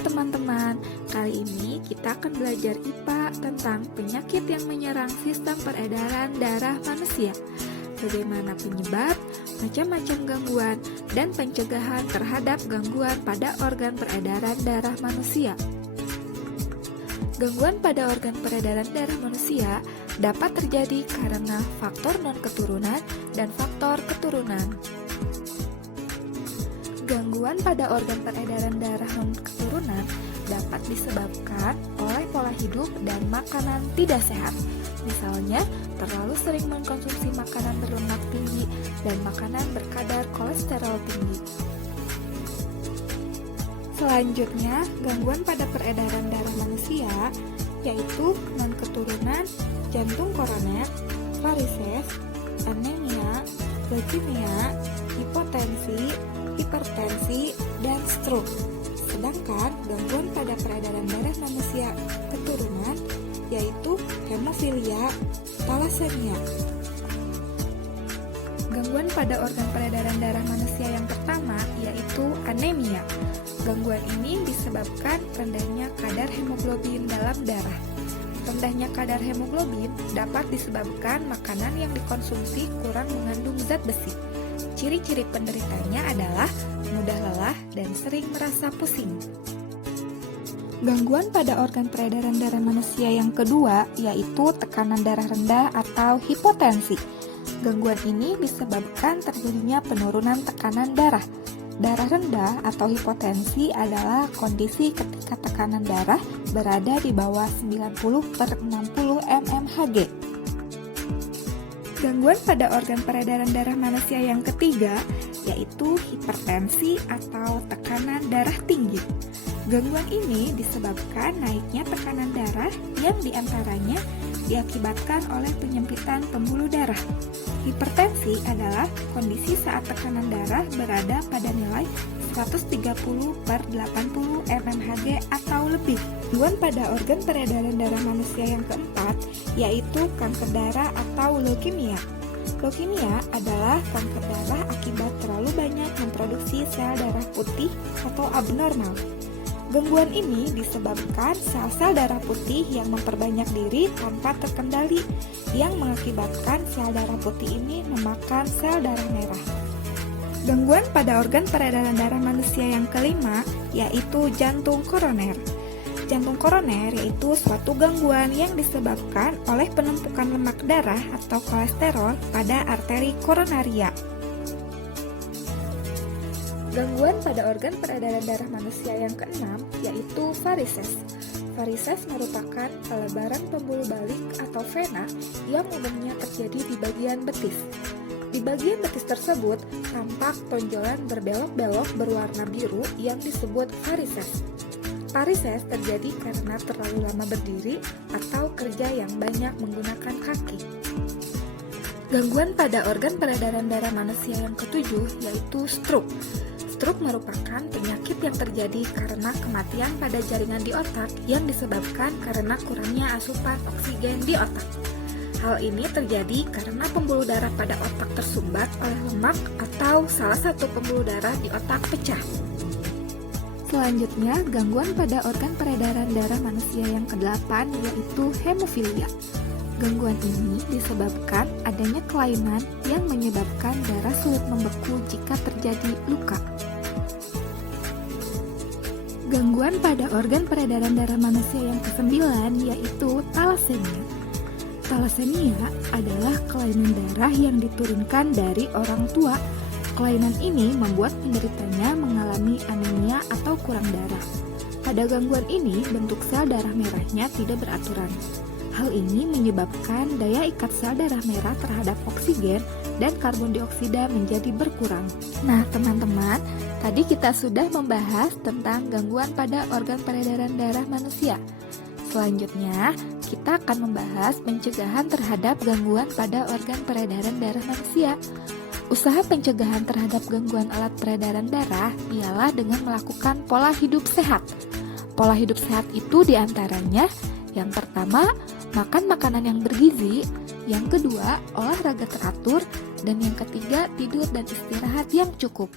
teman-teman, kali ini kita akan belajar IPA tentang penyakit yang menyerang sistem peredaran darah manusia. Bagaimana penyebab, macam-macam gangguan, dan pencegahan terhadap gangguan pada organ peredaran darah manusia. Gangguan pada organ peredaran darah manusia dapat terjadi karena faktor non-keturunan dan faktor keturunan. Gangguan pada organ peredaran darah non-keturunan dapat disebabkan oleh pola hidup dan makanan tidak sehat. Misalnya, terlalu sering mengkonsumsi makanan berlemak tinggi dan makanan berkadar kolesterol tinggi. Selanjutnya, gangguan pada peredaran darah manusia yaitu non-keturunan, jantung koroner, varises, anemia, leukemia, hipotensi, hipertensi, dan stroke. Sedangkan gangguan pada peredaran darah manusia keturunan yaitu hemofilia, thalassemia. Gangguan pada organ peredaran darah manusia yang pertama yaitu anemia. Gangguan ini disebabkan rendahnya kadar hemoglobin dalam darah. Rendahnya kadar hemoglobin dapat disebabkan makanan yang dikonsumsi kurang mengandung zat besi. Ciri-ciri penderitanya adalah mudah lelah dan sering merasa pusing. Gangguan pada organ peredaran darah manusia yang kedua yaitu tekanan darah rendah atau hipotensi. Gangguan ini disebabkan terjadinya penurunan tekanan darah. Darah rendah atau hipotensi adalah kondisi ketika tekanan darah berada di bawah 90/60 mmHg. Gangguan pada organ peredaran darah manusia yang ketiga yaitu hipertensi atau tekanan darah tinggi. Gangguan ini disebabkan naiknya tekanan darah yang diantaranya diakibatkan oleh penyempitan pembuluh darah. Hipertensi adalah kondisi saat tekanan darah berada pada nilai 130/80 mmHg atau lebih. Gangguan pada organ peredaran darah manusia yang keempat yaitu kanker darah atau leukemia. Leukemia adalah kanker darah akibat terlalu banyak memproduksi sel darah putih atau abnormal. Gangguan ini disebabkan sel-sel darah putih yang memperbanyak diri tanpa terkendali, yang mengakibatkan sel darah putih ini memakan sel darah merah. Gangguan pada organ peredaran darah manusia yang kelima yaitu jantung koroner. Jantung koroner yaitu suatu gangguan yang disebabkan oleh penumpukan lemak darah atau kolesterol pada arteri koronaria. Gangguan pada organ peredaran darah manusia yang keenam yaitu varises. Varises merupakan pelebaran pembuluh balik atau vena yang umumnya terjadi di bagian betis. Di bagian betis tersebut tampak tonjolan berbelok-belok berwarna biru yang disebut varises. Varises terjadi karena terlalu lama berdiri atau kerja yang banyak menggunakan kaki. Gangguan pada organ peredaran darah manusia yang ketujuh yaitu stroke. Stroke merupakan penyakit yang terjadi karena kematian pada jaringan di otak yang disebabkan karena kurangnya asupan oksigen di otak. Hal ini terjadi karena pembuluh darah pada otak tersumbat oleh lemak atau salah satu pembuluh darah di otak pecah. Selanjutnya, gangguan pada organ peredaran darah manusia yang ke-8 yaitu hemofilia. Gangguan ini disebabkan adanya kelainan yang menyebabkan darah sulit membeku jika terjadi luka. Gangguan pada organ peredaran darah manusia yang ke-9 yaitu thalassemia. Thalassemia adalah kelainan darah yang diturunkan dari orang tua. Kelainan ini membuat penderitanya mengalami anemia atau kurang darah. Pada gangguan ini, bentuk sel darah merahnya tidak beraturan. Hal ini menyebabkan daya ikat sel darah merah terhadap oksigen dan karbon dioksida menjadi berkurang. Nah, teman-teman, tadi kita sudah membahas tentang gangguan pada organ peredaran darah manusia. Selanjutnya, kita akan membahas pencegahan terhadap gangguan pada organ peredaran darah manusia. Usaha pencegahan terhadap gangguan alat peredaran darah ialah dengan melakukan pola hidup sehat. Pola hidup sehat itu diantaranya, yang pertama, makan makanan yang bergizi, yang kedua, olahraga teratur, dan yang ketiga, tidur dan istirahat yang cukup.